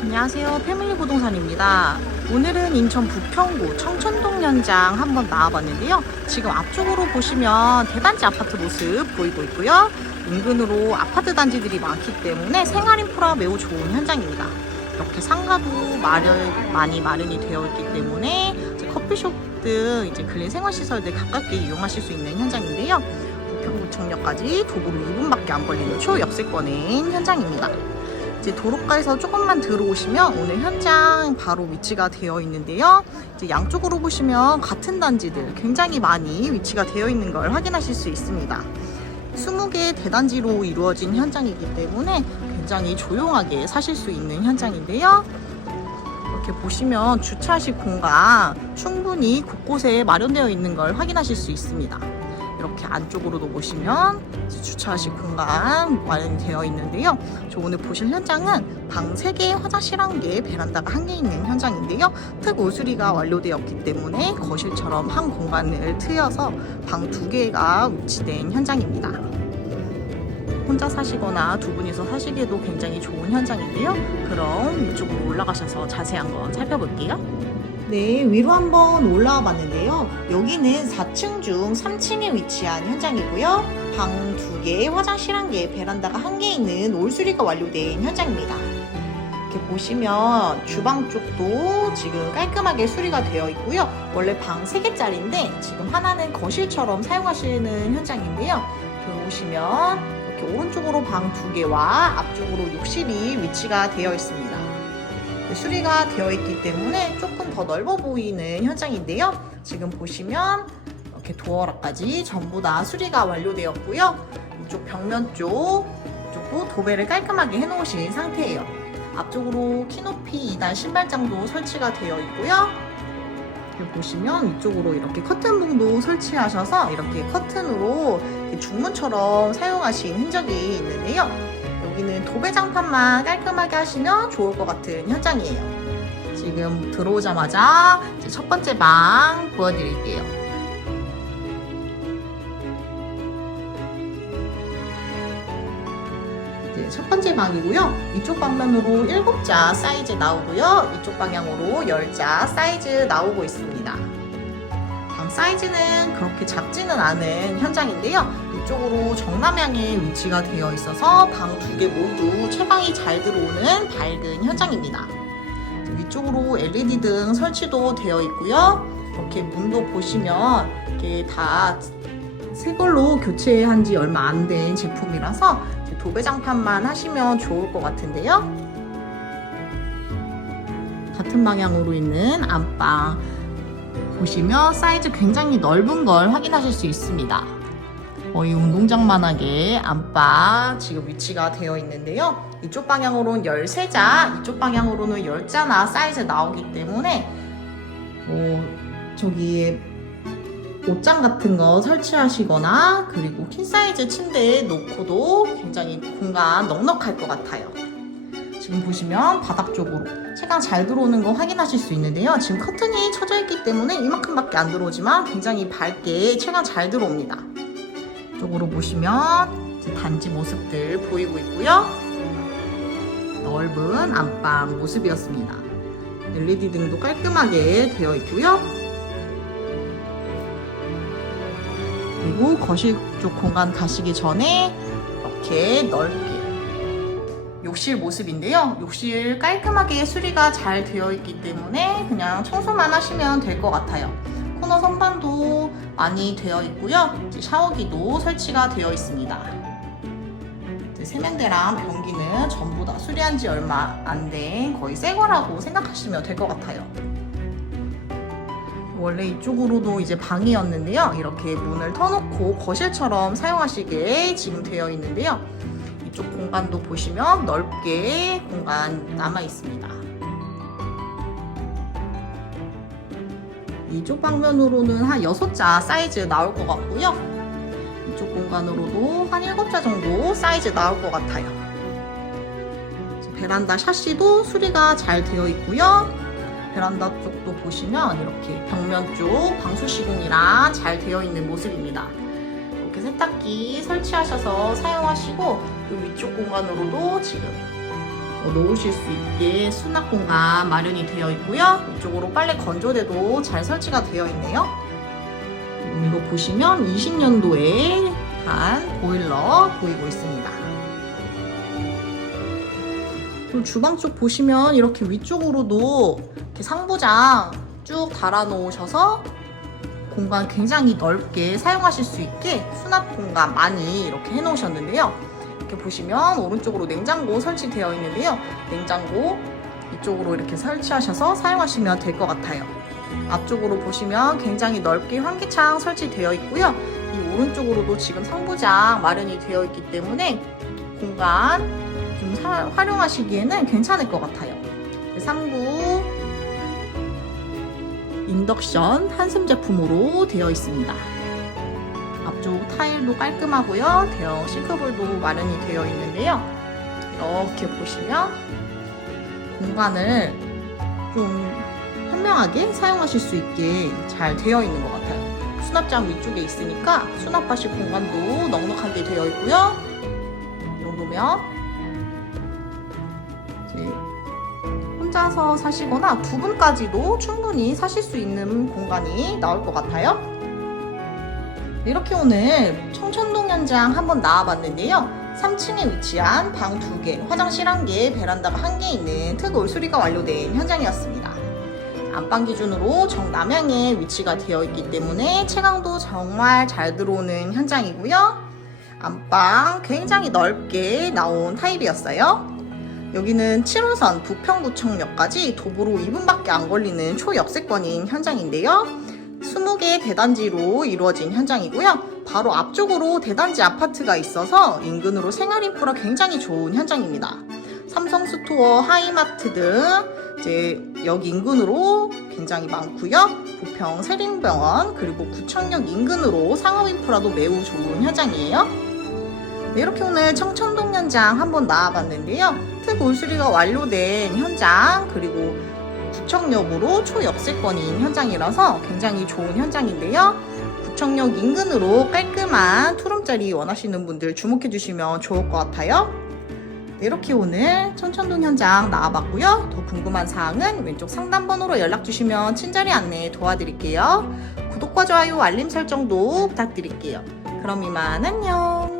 안녕하세요. 패밀리 부동산입니다. 오늘은 인천 부평구 청천동 현장 한번 나와봤는데요. 지금 앞쪽으로 보시면 대단지 아파트 모습 보이고 있고요. 인근으로 아파트 단지들이 많기 때문에 생활 인프라 매우 좋은 현장입니다. 이렇게 상가도 마련, 많이 마련이 되어 있기 때문에 커피숍 등 이제 근린 생활 시설들 가깝게 이용하실 수 있는 현장인데요. 부평구청역까지 도보로 2분밖에 안 걸리는 초역세권인 현장입니다. 이제 도로가에서 조금만 들어오시면 오늘 현장 바로 위치가 되어 있는데요. 이제 양쪽으로 보시면 같은 단지들 굉장히 많이 위치가 되어 있는 걸 확인하실 수 있습니다. 20개 대단지로 이루어진 현장이기 때문에 굉장히 조용하게 사실 수 있는 현장인데요. 이렇게 보시면 주차하실 공간 충분히 곳곳에 마련되어 있는 걸 확인하실 수 있습니다. 이렇게 안쪽으로도 보시면 주차하실 공간 마련되어 있는데요. 저 오늘 보실 현장은 방 3개, 화장실 1개, 베란다가 1개 있는 현장인데요. 특 오수리가 완료되었기 때문에 거실처럼 한 공간을 트여서 방 2개가 위치된 현장입니다. 혼자 사시거나 두 분이서 사시기에도 굉장히 좋은 현장인데요. 그럼 위쪽으로 올라가셔서 자세한 건 살펴볼게요. 네, 위로 한번 올라와 봤는데요. 여기는 4층 중 3층에 위치한 현장이고요. 방 2개, 화장실 1개, 베란다가 1개 있는 올수리가 완료된 현장입니다. 이렇게 보시면 주방 쪽도 지금 깔끔하게 수리가 되어 있고요. 원래 방 3개짜리인데 지금 하나는 거실처럼 사용하시는 현장인데요. 들어오시면 이렇게 오른쪽으로 방 2개와 앞쪽으로 욕실이 위치가 되어 있습니다. 수리가 되어 있기 때문에 조금 더 넓어 보이는 현장인데요. 지금 보시면 이렇게 도어락까지 전부 다 수리가 완료되었고요. 이쪽 벽면 쪽 쪽도 도배를 깔끔하게 해놓으신 상태예요. 앞쪽으로 키높이 2단 신발장도 설치가 되어 있고요. 여기 보시면 위쪽으로 이렇게 커튼봉도 설치하셔서 이렇게 커튼으로 이렇게 중문처럼 사용하신 흔적이 있는데요. 여기는 도배장판만 깔끔하게 하시면 좋을 것 같은 현장이에요. 지금 들어오자마자 첫 번째 방 보여드릴게요. 이제 첫 번째 방이고요. 이쪽 방면으로 7자 사이즈 나오고요. 이쪽 방향으로 10자 사이즈 나오고 있습니다. 방 사이즈는 그렇게 작지는 않은 현장인데요. 이쪽으로 정남향에 위치가 되어 있어서 방 두 개 모두 채광이 잘 들어오는 밝은 현장입니다. 위쪽으로 LED 등 설치도 되어 있고요. 이렇게 문도 보시면 이게 다 새 걸로 교체한 지 얼마 안 된 제품이라서 도배장판만 하시면 좋을 것 같은데요. 같은 방향으로 있는 안방 보시면 사이즈 굉장히 넓은 걸 확인하실 수 있습니다. 거의 운동장만하게 안방 지금 위치가 되어 있는데요. 이쪽 방향으로는 13자, 이쪽 방향으로는 10자나 사이즈 나오기 때문에 뭐 저기 옷장 같은 거 설치하시거나 그리고 퀸 사이즈 침대에 놓고도 굉장히 공간 넉넉할 것 같아요. 지금 보시면 바닥 쪽으로 채광 잘 들어오는 거 확인하실 수 있는데요. 지금 커튼이 쳐져 있기 때문에 이만큼밖에 안 들어오지만 굉장히 밝게 채광 잘 들어옵니다. 쪽으로 보시면 단지 모습들 보이고 있고요. 넓은 안방 모습이었습니다. LED 등도 깔끔하게 되어 있고요. 그리고 거실 쪽 공간 가시기 전에 이렇게 넓게 욕실 모습인데요. 욕실 깔끔하게 수리가 잘 되어 있기 때문에 그냥 청소만 하시면 될 것 같아요. 코너 선반도 많이 되어 있고요. 샤워기도 설치가 되어 있습니다. 세면대랑 변기는 전부 다 수리한 지 얼마 안 된 거의 새 거라고 생각하시면 될 것 같아요. 원래 이쪽으로도 이제 방이었는데요. 이렇게 문을 터놓고 거실처럼 사용하시게 지금 되어 있는데요. 이쪽 공간도 보시면 넓게 공간 남아 있습니다. 이쪽 방면으로는 한 6자 사이즈 나올 것 같고요. 이쪽 공간으로도 한 7자 정도 사이즈 나올 것 같아요. 베란다 샤시도 수리가 잘 되어 있고요. 베란다 쪽도 보시면 이렇게 벽면 쪽 방수 시공이랑 잘 되어 있는 모습입니다. 이렇게 세탁기 설치하셔서 사용하시고 그 위쪽 공간으로도 지금 어, 놓으실 수 있게 수납 공간 마련이 되어 있고요. 이쪽으로 빨래 건조대도 잘 설치가 되어 있네요. 음, 이거 보시면 20년도에 한 보일러 보이고 있습니다. 그리고 주방 쪽 보시면 이렇게 위쪽으로도 이렇게 상부장 쭉 달아 놓으셔서 공간 굉장히 넓게 사용하실 수 있게 수납 공간 많이 이렇게 해 놓으셨는데요. 이렇게 보시면 오른쪽으로 냉장고 설치되어 있는데요. 냉장고 이쪽으로 이렇게 설치하셔서 사용하시면 될 것 같아요. 앞쪽으로 보시면 굉장히 넓게 환기창 설치되어 있고요. 이 오른쪽으로도 지금 상부장 마련이 되어 있기 때문에 공간 좀 사- 활용하시기에는 괜찮을 것 같아요. 상부 인덕션 한숨 제품으로 되어 있습니다. 앞쪽 타일도 깔끔하고요. 대형 싱크볼도 마련이 되어 있는데요. 이렇게 보시면 공간을 좀 현명하게 사용하실 수 있게 잘 되어 있는 것 같아요. 수납장 위쪽에 있으니까 수납하실 공간도 넉넉하게 되어 있고요. 이 정도면 이제 혼자서 사시거나 두 분까지도 충분히 사실 수 있는 공간이 나올 것 같아요. 이렇게 오늘 청천동 현장 한번 나와봤는데요. 3층에 위치한 방 2개, 화장실 1개, 베란다가 1개 있는 특 올 수리가 완료된 현장이었습니다. 안방 기준으로 정남향에 위치가 되어 있기 때문에 채광도 정말 잘 들어오는 현장이고요. 안방 굉장히 넓게 나온 타입이었어요. 여기는 7호선 부평구청역까지 도보로 2분밖에 안 걸리는 초역세권인 현장인데요. 20개 대단지로 이루어진 현장이고요. 바로 앞쪽으로 대단지 아파트가 있어서 인근으로 생활 인프라 굉장히 좋은 현장입니다. 삼성 스토어, 하이마트 등 이제 역 인근으로 굉장히 많고요. 부평 세린병원 그리고 구청역 인근으로 상업 인프라도 매우 좋은 현장이에요. 네, 이렇게 오늘 청천동 현장 한번 나와봤는데요. 특 올수리가 완료된 현장 그리고 구청역으로 초역세권인 현장이라서 굉장히 좋은 현장인데요. 구청역 인근으로 깔끔한 투룸짜리 원하시는 분들 주목해 주시면 좋을 것 같아요. 네, 이렇게 오늘 천천동 현장 나와봤고요. 더 궁금한 사항은 왼쪽 상담번호로 연락 주시면 친절히 안내 도와드릴게요. 구독과 좋아요, 알림 설정도 부탁드릴게요. 그럼 이만 안녕!